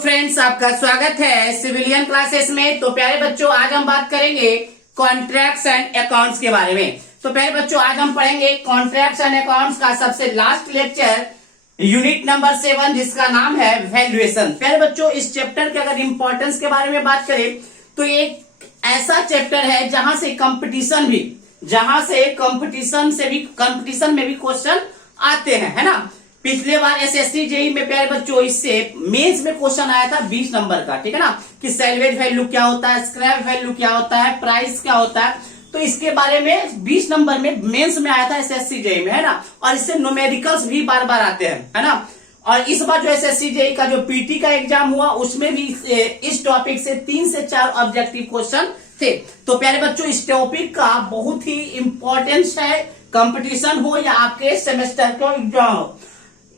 Friends, आपका स्वागत है सिविलियन क्लासेस में। तो प्यारे बच्चों, आज हम बात करेंगे कॉन्ट्रैक्ट्स एंड अकाउंट्स के बारे में। तो प्यारे बच्चों, आज हम पढ़ेंगे कॉन्ट्रैक्ट्स एंड अकाउंट्स का सबसे लास्ट लेक्चर, यूनिट नंबर 7, जिसका नाम है वैल्यूएशन। प्यारे बच्चों, इस चैप्टर के अगर इंपॉर्टेंस के बारे में बात करें तो एक ऐसा चैप्टर है जहां से कंपटीशन में भी क्वेश्चन आते हैं, है ना। पिछले बार एसएससी जेई में प्यारे बच्चों इससे मेंस में क्वेश्चन आया था 20 नंबर का, ठीक है ना, कि सैलवेज वैल्यू क्या होता है, स्क्रैप वैल्यू क्या होता है, प्राइस क्या होता है। तो इसके बारे में 20 नंबर में मेंस में आया था एसएससी जेई में, है ना। और इससे न्यूमेरिकल्स भी बार बार आते हैं, है ना। और इस बार जो एसएससी जेई का जो पीटी का एग्जाम हुआ उसमें भी इस टॉपिक से 3 से 4 ऑब्जेक्टिव क्वेश्चन थे। तो प्यारे बच्चों, इस टॉपिक का बहुत ही इंपॉर्टेंस है, कंपटीशन हो या आपके सेमेस्टर का एग्जाम हो।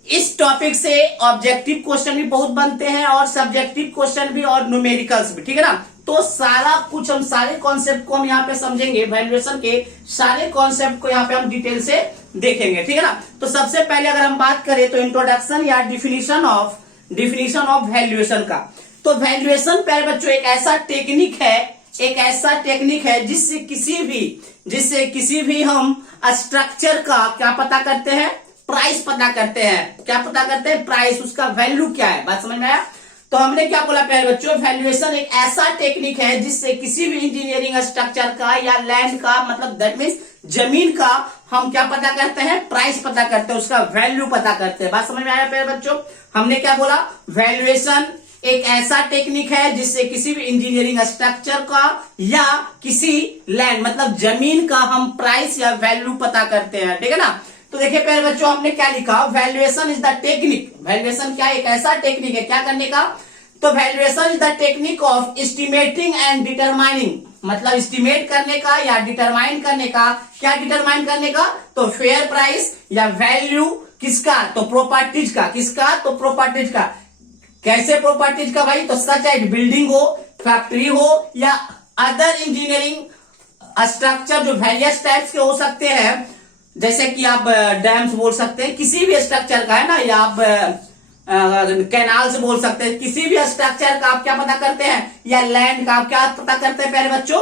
इस टॉपिक से ऑब्जेक्टिव क्वेश्चन भी बहुत बनते हैं और सब्जेक्टिव क्वेश्चन भी और न्यूमेरिकल्स भी, ठीक है ना। तो सारा कुछ हम सारे कॉन्सेप्ट को हम यहाँ पे समझेंगे, वैल्यूएशन के सारे कॉन्सेप्ट को यहाँ पे हम डिटेल से देखेंगे, ठीक है ना। तो सबसे पहले अगर हम बात करें तो इंट्रोडक्शन या डिफिनीशन ऑफ वैल्यूएशन का। तो वैल्यूएशन प्यारे बच्चों एक ऐसा टेक्निक है जिससे किसी भी हम स्ट्रक्चर का क्या पता करते हैं, प्राइस पता करते हैं। क्या पता करते हैं? प्राइस, उसका वैल्यू क्या है। बात समझ में आया? तो हमने क्या बोला प्यारे बच्चों, वैल्यूएशन एक ऐसा टेक्निक है जिससे किसी भी इंजीनियरिंग स्ट्रक्चर का या लैंड का, मतलब दैट मीन्स जमीन का, हम क्या पता करते हैं, प्राइस पता करते हैं, उसका वैल्यू पता करते हैं। बात समझ में आया प्यारे बच्चों? हमने क्या बोला, वैल्यूएशन एक ऐसा टेक्निक है जिससे किसी भी इंजीनियरिंग स्ट्रक्चर का या किसी लैंड मतलब जमीन का हम प्राइस या वैल्यू पता करते हैं, ठीक है ना। तो देखिए प्यारे बच्चों, हमने क्या लिखा, valuation is the technique. Valuation क्या एक ऐसा टेक्निक है, क्या करने का, तो valuation is the technique of estimating and determining, मतलब एस्टिमेट करने का या डिटरमाइन करने का। क्या डिटरमाइन करने का, तो फेयर प्राइस या वैल्यू किसका, तो प्रॉपर्टीज का। किसका, तो प्रॉपर्टीज का। कैसे प्रॉपर्टीज का भाई, तो सच है बिल्डिंग हो, फैक्ट्री हो या अदर इंजीनियरिंग स्ट्रक्चर जो वेरियस टाइप्स के हो सकते हैं, जैसे कि आप डैम्स बोल सकते हैं, किसी भी स्ट्रक्चर का, है ना, या आप कैनाल्स बोल सकते हैं। किसी भी स्ट्रक्चर का आप क्या पता करते हैं, या लैंड का आप क्या पता करते हैं प्यारे बच्चों,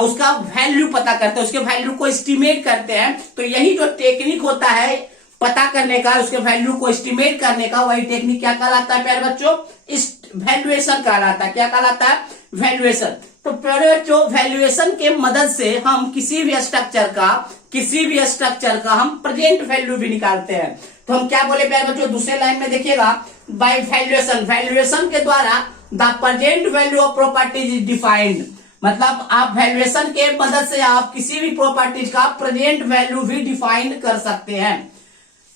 उसका वैल्यू पता करते हैं, उसके वैल्यू को एस्टिमेट करते हैं। तो यही जो टेक्निक होता है पता करने का, उसके वैल्यू को एस्टिमेट करने का, वही टेक्निक क्या कहलाता है प्यारे बच्चों, इस वैल्यूएशन कहलाता है। क्या कहलाता है, वैल्यूएशन। तो प्यारे बच्चों, वैल्यूएशन के मदद से हम किसी भी स्ट्रक्चर का हम प्रेजेंट वैल्यू भी निकालते हैं। तो हम क्या बोले प्यारे बच्चों, दूसरे लाइन में देखिएगा, बाय वैल्यूएशन के द्वारा the present value of properties is defined. मतलब आप वैल्यूएशन के मदद से आप किसी भी प्रॉपर्टीज का प्रेजेंट वैल्यू भी डिफाइन कर सकते हैं।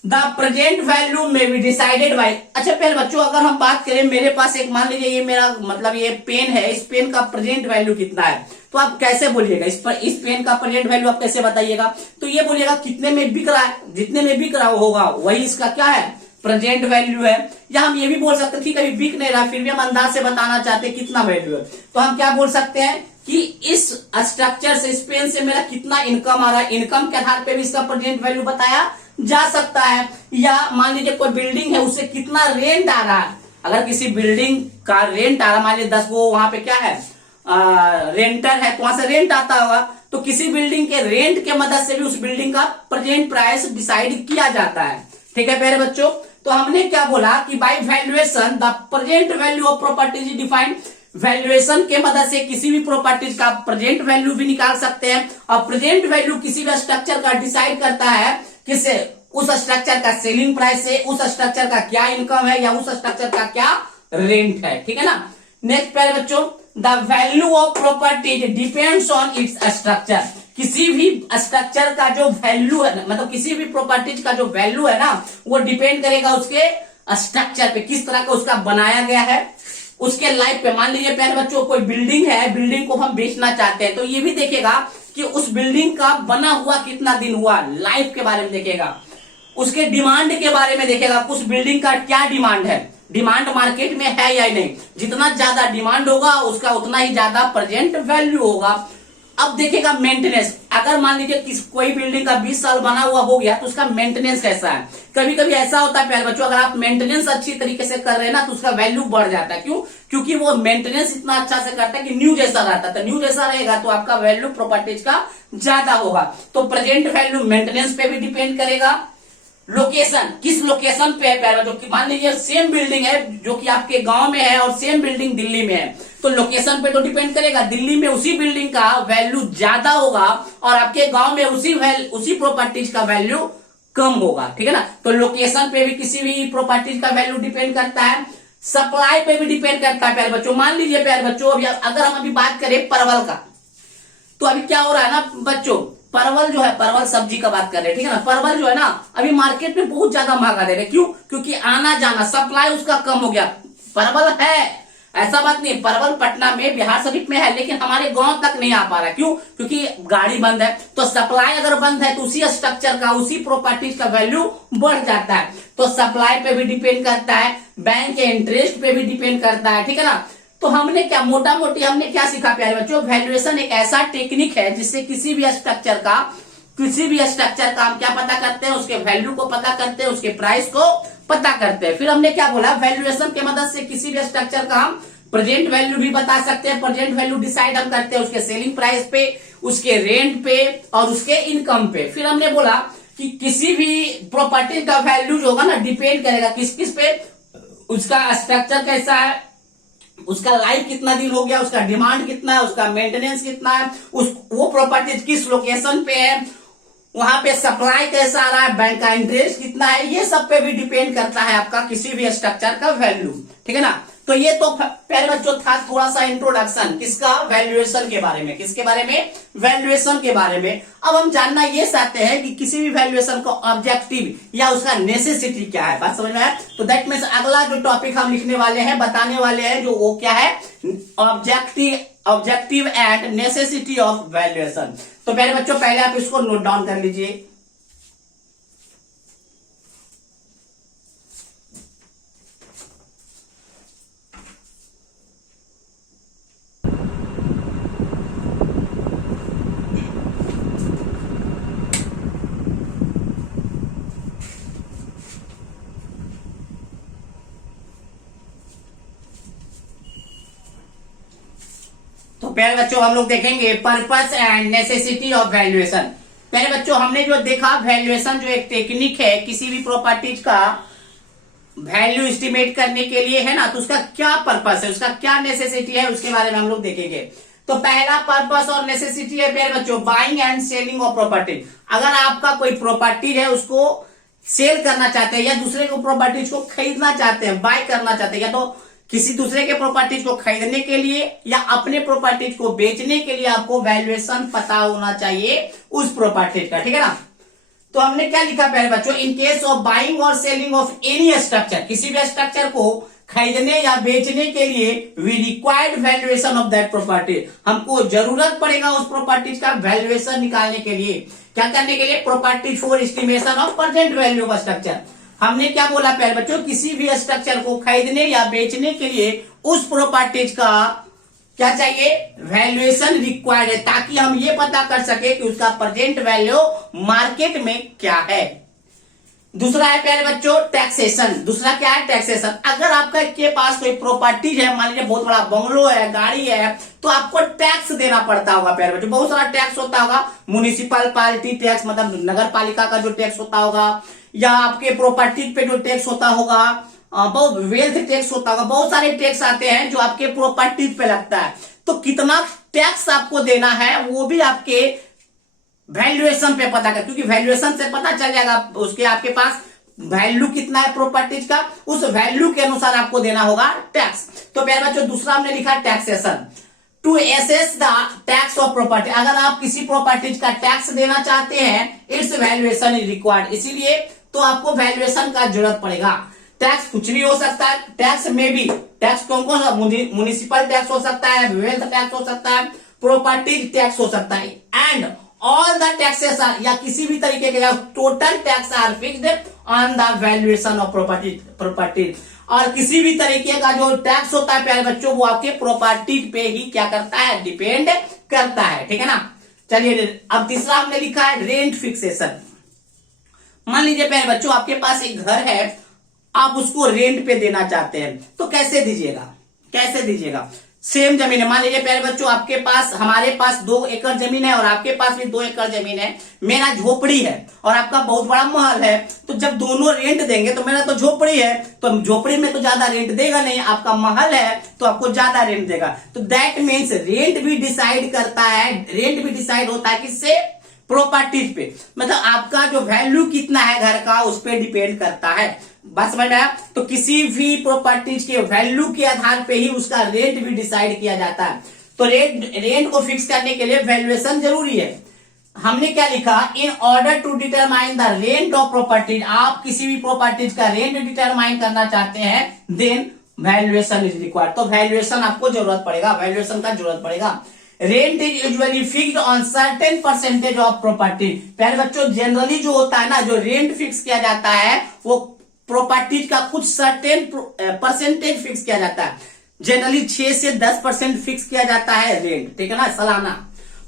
द प्रेजेंट वैल्यू में बी डिसाइडेड बाय। अच्छा प्यारे बच्चों, अगर हम बात करें, मेरे पास एक, मान लीजिए ये मेरा मतलब ये पेन है, इस पेन का प्रेजेंट वैल्यू कितना है, तो आप कैसे बोलिएगा, इस पेन का प्रेजेंट वैल्यू आप कैसे बताइएगा, तो ये बोलिएगा कितने में बिक रहा है, जितने में बिक रहा होगा वही इसका क्या है, प्रेजेंट वैल्यू है। या हम ये भी बोल सकते हैं कि कभी बिक नहीं रहा, फिर भी हम अंदाज से बताना चाहते हैं कितना वैल्यू है, तो हम क्या बोल सकते हैं कि इस स्ट्रक्चर से, इस पेन से मेरा कितना इनकम आ रहा है, इनकम के आधार पे भी इसका प्रेजेंट वैल्यू बताया जा सकता है। या मान लीजिए कोई बिल्डिंग है, उससे कितना रेंट आ रहा है, अगर किसी बिल्डिंग का रेंट आ रहा है, मान लीजिए 10 वो वहां पे क्या है रेंटर है, तो वहां से रेंट आता होगा, तो किसी बिल्डिंग के रेंट के मदद से भी उस बिल्डिंग का प्रेजेंट प्राइस डिसाइड किया जाता है, ठीक है प्यारे बच्चों। तो हमने क्या बोला कि by valuation the present value of properties defined. Valuation के मदद से किसी भी प्रॉपर्टीज का प्रेजेंट वैल्यू भी निकाल सकते हैं, और प्रेजेंट वैल्यू किसी भी स्ट्रक्चर का डिसाइड करता है किससे, उस स्ट्रक्चर का सेलिंग प्राइस से, उस स्ट्रक्चर का क्या इनकम है या उस स्ट्रक्चर का क्या रेंट है, ठीक है ना। नेक्स्ट प्यारे बच्चों, the value of properties depends on its structure. किसी भी स्ट्रक्चर का जो वैल्यू है, मतलब किसी भी प्रॉपर्टीज का जो वैल्यू है ना, वो डिपेंड करेगा उसके स्ट्रक्चर पे, किस तरह का उसका बनाया गया है, उसके लाइफ पे। मान लीजिए प्यारे बच्चों कोई बिल्डिंग है, बिल्डिंग को हम बेचना चाहते हैं, तो ये भी देखेगा कि उस बिल्डिंग का बना हुआ कितना दिन हुआ, लाइफ के बारे में देखेगा, उसके डिमांड के बारे में देखेगा, उस बिल्डिंग का क्या डिमांड है, डिमांड मार्केट में है या नहीं। जितना ज्यादा डिमांड होगा उसका उतना ही ज्यादा प्रेजेंट वैल्यू होगा। अब देखेगा मेंटेनेंस। अगर मान लीजिए कोई बिल्डिंग का 20 साल बना हुआ हो गया तो उसका मेंटेनेंस कैसा है। कभी कभी ऐसा होता है प्यारे बच्चों, अगर आप मेंटेनेंस अच्छी तरीके से कर रहे हैं ना तो उसका वैल्यू बढ़ जाता है। क्यों? क्योंकि वो मेंटेनेंस इतना अच्छा से करता है कि न्यू जैसा रहता है। तो न्यू जैसा रहेगा तो आपका वैल्यू प्रॉपर्टीज का ज्यादा होगा। तो प्रेजेंट वैल्यू मेंटेनेंस पे भी डिपेंड करेगा। लोकेशन, किस लोकेशन पे है प्यारे बच्चों, मान लीजिए सेम बिल्डिंग है जो कि आपके गांव में है और सेम बिल्डिंग दिल्ली में है, तो लोकेशन पे तो डिपेंड करेगा। दिल्ली में उसी बिल्डिंग का वैल्यू ज्यादा होगा और आपके गांव में उसी प्रॉपर्टीज का वैल्यू कम होगा। ठीक है ना। तो लोकेशन पे भी किसी भी प्रॉपर्टीज का वैल्यू डिपेंड करता है। सप्लाई पे भी डिपेंड करता है प्यारे बच्चों। मान लीजिए प्यारे बच्चों, अभी अगर हम अभी बात करें परवल का, तो अभी क्या हो रहा है ना बच्चों, परवल जो है, परवल सब्जी का बात कर रहे हैं, ठीक है ना। परवल जो है ना अभी मार्केट में बहुत ज्यादा महंगा दे रहे हैं। क्यों? क्योंकि आना जाना सप्लाई उसका कम हो गया। परवल है, ऐसा बात नहीं, परवल पटना में, बिहार शरीफ में है, लेकिन हमारे गांव तक नहीं आ पा रहा है। क्यों? क्योंकि गाड़ी बंद है। तो सप्लाई अगर बंद है तो उसी स्ट्रक्चर का, उसी प्रॉपर्टीज का वैल्यू बढ़ जाता है। तो सप्लाई पे भी डिपेंड करता है, बैंक के इंटरेस्ट पे भी डिपेंड करता है। ठीक है ना। तो हमने क्या मोटा मोटी हमने क्या सीखा प्यारे बच्चों, वैल्यूएशन एक ऐसा टेक्निक है जिससे किसी भी स्ट्रक्चर का हम क्या पता करते हैं, उसके वैल्यू को पता करते हैं, उसके प्राइस को पता करते हैं। फिर हमने क्या बोला, वैल्यूएशन की मदद से किसी भी स्ट्रक्चर का हम प्रेजेंट वैल्यू भी बता सकते हैं। प्रेजेंट वैल्यू डिसाइड हम करते हैं उसके सेलिंग प्राइस पे, उसके रेंट पे और उसके इनकम पे। फिर हमने बोला कि किसी भी प्रॉपर्टी का वैल्यू जो होगा ना डिपेंड करेगा किस किस पे, उसका स्ट्रक्चर कैसा है, उसका लाइफ कितना दिन हो गया, उसका डिमांड कितना है, उसका मेंटेनेंस कितना है, वो प्रॉपर्टी किस लोकेशन पे है, वहां पे सप्लाई कैसा आ रहा है, बैंक का इंटरेस्ट कितना है, ये सब पे भी डिपेंड करता है आपका किसी भी स्ट्रक्चर का वैल्यू। ठीक है ना। तो ये तो पहले बच्चों था थोड़ा सा इंट्रोडक्शन किसका, वैल्यूएशन के बारे में। किसके बारे में? वैल्यूएशन के बारे में। अब हम जानना ये चाहते हैं कि किसी भी वैल्यूएशन का ऑब्जेक्टिव या उसका नेसेसिटी क्या है। बात समझ में आया? तो दैट मीन्स अगला जो टॉपिक हम लिखने वाले हैं, बताने वाले हैं, जो वो क्या है, objective and necessity of valuation. तो पहले बच्चों पहले आप इसको नोट डाउन कर लीजिए। तो पहले बच्चों हम लोग देखेंगे purpose and necessity of valuation. पहले बच्चों हमने जो देखा, वैल्यूएशन जो एक टेक्निक है किसी भी प्रॉपर्टीज का वैल्यू एस्टिमेट करने के लिए, है ना, तो उसका क्या पर्पस है, उसका क्या नेसेसिटी है, उसके बारे में हम लोग देखेंगे। तो पहला पर्पस और नेसेसिटी है प्यारे बच्चों, buying and selling of property. अगर आपका कोई प्रॉपर्टी है उसको सेल करना चाहते हैं या दूसरे को प्रॉपर्टीज को खरीदना चाहते हैं, बाय करना चाहते हैं, या तो किसी दूसरे के प्रॉपर्टीज को खरीदने के लिए या अपने प्रॉपर्टीज को बेचने के लिए आपको वैल्यूएशन पता होना चाहिए उस प्रॉपर्टीज का। ठीक है ना। तो हमने क्या लिखा पहले बच्चों, इन केस ऑफ बाइंग और सेलिंग ऑफ एनी स्ट्रक्चर, किसी भी स्ट्रक्चर को खरीदने या बेचने के लिए we required valuation of that property, हमको जरूरत पड़ेगा उस प्रॉपर्टीज का वैल्यूएशन निकालने के लिए। क्या करने के लिए? Property for estimation of present value of structure. हमने क्या बोला पहले बच्चों, किसी भी स्ट्रक्चर को खरीदने या बेचने के लिए उस प्रॉपर्टीज का क्या चाहिए, वैल्यूएशन रिक्वायर्ड है, ताकि हम ये पता कर सके कि उसका प्रेजेंट वैल्यू मार्केट में क्या है। दूसरा है प्यारे बच्चों टैक्सेशन। दूसरा क्या है? टैक्सेशन। अगर आपका के पास कोई प्रॉपर्टीज है, मान लीजिए बहुत बड़ा बंगलो है, गाड़ी है, तो आपको टैक्स देना पड़ता होगा प्यारे बच्चों। बहुत सारा टैक्स होता होगा, म्युनिसिपल पालिटी टैक्स, मतलब नगर पालिका का जो टैक्स होता होगा, या आपके प्रॉपर्टी पे जो टैक्स होता होगा, बहुत वेल्थ टैक्स होता होगा, बहुत सारे टैक्स आते हैं जो आपके प्रॉपर्टी पे लगता है। तो कितना टैक्स आपको देना है वो भी आपके वैल्यूएशन पे पता कर, क्योंकि वैल्यूएशन से पता चल जाएगा उसके आपके पास वैल्यू कितना है प्रॉपर्टीज का, उस वैल्यू के अनुसार आपको देना होगा टैक्स। तो प्यारे बच्चों दूसरा हमने लिखा taxation, to assess the tax of property. अगर आप किसी प्रॉपर्टीज का टैक्स देना चाहते हैं, इट्स वैल्यूएशन इज रिक्वायर्ड, इसीलिए तो आपको वैल्यूएशन का जरूरत पड़ेगा। टैक्स कुछ भी हो सकता है, टैक्स में भी टैक्स कौन कौन सा, म्युनिसिपल टैक्स हो सकता है, वेल्थ टैक्स हो सकता है, प्रॉपर्टी टैक्स हो सकता है, and all the taxes are, या किसी भी तरीके के total tax are fixed on the valuation of property. और किसी भी तरीके का जो टैक्स होता है प्यारे बच्चों वो आपके प्रॉपर्टी पे ही क्या करता है, डिपेंड करता है, ठीक है ना। चलिए अब तीसरा हमने लिखा है रेंट फिक्सेशन। मान लीजिए प्यारे बच्चों आपके पास एक घर है, आप उसको रेंट पे देना चाहते हैं, तो कैसे दीजिएगा। सेम जमीन है, मान लीजिए प्यारे बच्चों आपके पास, हमारे पास 2 एकड़ जमीन है और आपके पास भी 2 एकड़ जमीन है, मेरा झोपड़ी है और आपका बहुत बड़ा महल है। तो जब दोनों रेंट देंगे तो मेरा तो झोपड़ी है, तो झोपड़ी में तो ज्यादा रेंट देगा नहीं, आपका महल है तो आपको ज्यादा रेंट देगा। तो दैट मीन्स रेंट भी डिसाइड होता है किससे, प्रॉपर्टीज पे। मतलब आपका जो वैल्यू कितना है घर का उस पर डिपेंड करता है। बात समझ में आया। तो किसी भी प्रॉपर्टीज के वैल्यू के आधार पे ही उसका रेंट भी डिसाइड किया जाता है। तो रेंट को फिक्स करने के लिए वैल्यूएशन जरूरी है। हमने क्या लिखा, in order to determine the rent of property, आप किसी भी प्रॉपर्टीज का रेंट डिटरमाइन करना चाहते हैं, देन वैल्यूएशन इज रिक्वायर्ड। तो वैल्यूएशन आपको जरूरत पड़ेगा। Rent is usually fixed on certain percentage of property. प्यारे बच्चों जनरली जो होता है ना, जो रेंट फिक्स किया जाता है वो प्रॉपर्टीज का कुछ सर्टेन परसेंटेज फिक्स किया जाता है। जनरली 6 से 10% फिक्स किया जाता है रेंट, ठीक है ना, सालाना।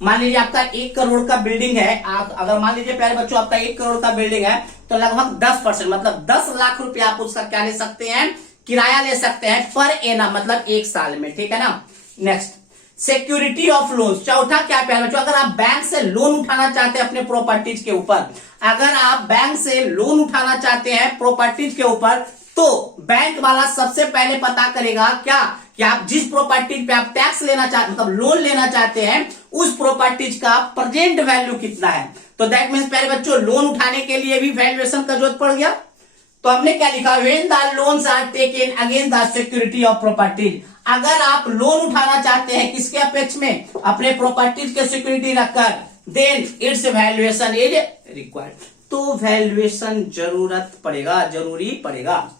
मान लीजिए आपका 1 करोड़ का बिल्डिंग है, आप अगर मान लीजिए प्यारे बच्चों आपका 1 करोड़ का बिल्डिंग है तो लगभग 10% मतलब 10 लाख रुपया आप उसका क्या ले सकते हैं, किराया ले सकते हैं पर एनम, मतलब 1 साल में, ठीक है ना। Next security of loan. चौथा क्या प्यारे बच्चों, अगर आप बैंक से लोन उठाना चाहते हैं अपने प्रॉपर्टीज के ऊपर, अगर आप बैंक से लोन उठाना चाहते हैं प्रॉपर्टीज के ऊपर, तो बैंक वाला सबसे पहले पता करेगा क्या कि आप जिस प्रॉपर्टी पे आप टैक्स लेना चाहते, मतलब लोन लेना चाहते हैं, उस प्रॉपर्टीज का प्रेजेंट वैल्यू कितना है। तो दैट मीन्स प्यारे बच्चों लोन उठाने के लिए भी वैल्यूएशन का जरूरत पड़ गया। तो हमने क्या लिखा, when the loans are taken against the security of properties. अगर आप लोन उठाना चाहते हैं किसके अपेक्ष में, अपने प्रॉपर्टीज के सिक्योरिटी रखकर, then its valuation is required. तो वैल्यूएशन जरूरी पड़ेगा।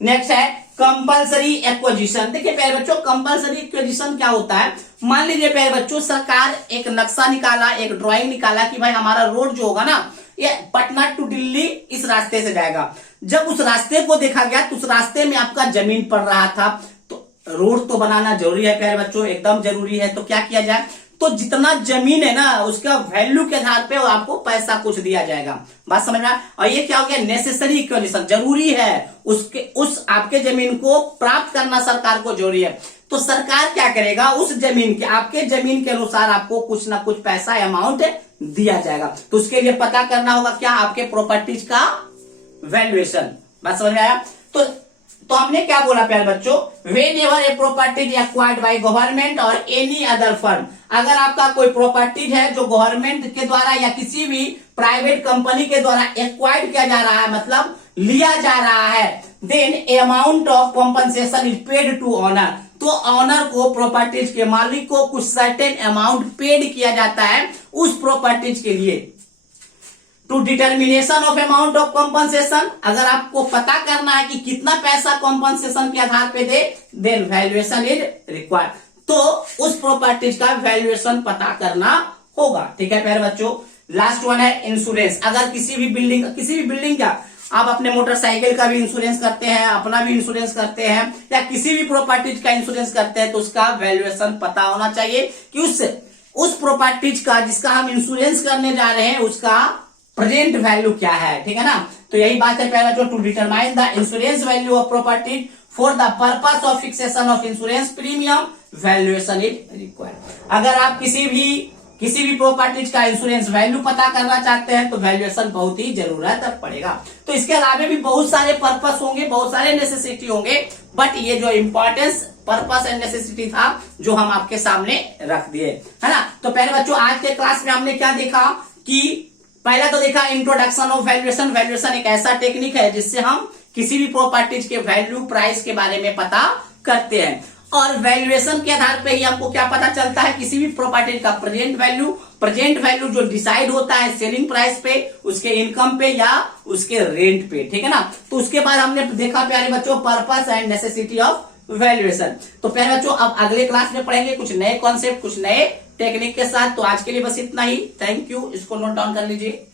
नेक्स्ट है कंपल्सरी एक्विजिशन। देखिए प्यारे बच्चों कंपल्सरी एक्विजिशन क्या होता है, मान लीजिए प्यारे बच्चों सरकार एक नक्शा निकाला, एक ड्राइंग निकाला कि भाई हमारा रोड जो होगा ना ये पटना टू दिल्ली इस रास्ते से जाएगा। जब उस रास्ते को देखा गया तो उस रास्ते में आपका जमीन पड़ रहा था, तो रोड तो बनाना जरूरी है प्यारे बच्चों, एकदम जरूरी है। तो क्या किया जाए, तो जितना जमीन है ना उसका वैल्यू के आधार पे आपको पैसा कुछ दिया जाएगा। बात समझ में आया। और ये क्या हो गया, नेसेसरी इक्विजिशन, जरूरी है उस आपके जमीन को प्राप्त करना सरकार को जरूरी है। तो सरकार क्या करेगा, उस जमीन के, आपके जमीन के अनुसार आपको कुछ ना कुछ पैसा अमाउंट दिया जाएगा। तो उसके लिए पता करना होगा क्या, आपके प्रॉपर्टीज का वैल्यूएशन। बात समझ में आया। तो हमने क्या बोला प्यारे बच्चों, when ever a property acquired by government और एनी अदर फर्म, अगर आपका कोई प्रॉपर्टी है जो गवर्नमेंट के द्वारा या किसी भी प्राइवेट कंपनी के द्वारा एक्वायर्ड किया जा रहा है, मतलब लिया जा रहा है, then amount of compensation is paid to owner. तो ऑनर को, प्रॉपर्टीज के मालिक को कुछ सर्टेन अमाउंट पेड किया जाता है उस प्रॉपर्टीज के लिए। To determination of amount of compensation, अगर आपको पता करना है कि कितना पैसा कॉम्पनसेशन के आधार पे दे, देन वैल्यूएशन इज रिक्वायर्ड। तो उस प्रॉपर्टीज का वैल्यूएशन पता करना होगा, ठीक है प्यारे बच्चों। लास्ट वन है इंश्योरेंस। अगर किसी भी बिल्डिंग का आप अपने मोटरसाइकिल का भी इंश्योरेंस करते हैं, अपना भी इंश्योरेंस करते हैं, या किसी भी प्रॉपर्टीज का इंश्योरेंस करते हैं, तो उसका वैल्यूएशन पता होना चाहिए कि उस प्रॉपर्टीज का जिसका हम इंश्योरेंस करने जा रहे हैं उसका प्रेजेंट वैल्यू क्या है, ठीक है ना। तो यही बात है प्यारे बच्चों, to determine the insurance value of property for the purpose of fixation of insurance premium, valuation is required. अगर आप किसी भी प्रॉपर्टीज का इंश्योरेंस वैल्यू पता करना चाहते हैं तो वैल्यूएशन बहुत ही जरूरत पड़ेगा। तो इसके अलावा भी बहुत सारे पर्पस होंगे, बहुत सारे नेसेसिटी होंगे, बट ये जो इंपॉर्टेंस पर्पस एंड नेसेसिटी था जो हम आपके सामने रख दिए, है ना। तो प्यारे बच्चों आज के क्लास में हमने क्या देखा कि पहला तो देखा इंट्रोडक्शन ऑफ वैल्यूएशन। वैल्यूएशन एक ऐसा टेक्निक है जिससे हम किसी भी प्रॉपर्टीज के वैल्यू, प्राइस के बारे में पता करते हैं, और वैल्यूएशन के आधार पे ही हमको क्या पता चलता है, किसी भी प्रॉपर्टी का प्रेजेंट वैल्यू जो डिसाइड होता है सेलिंग प्राइस पे, उसके इनकम पे या उसके रेंट पे, ठीक है ना। तो उसके बाद हमने देखा प्यारे बच्चों purpose and necessity of valuation. तो प्यारे बच्चों अब अगले क्लास में पढ़ेंगे कुछ नए कॉन्सेप्ट, कुछ नए टेक्निक के साथ। तो आज के लिए बस इतना ही। Thank you. इसको नोट डाउन कर लीजिए।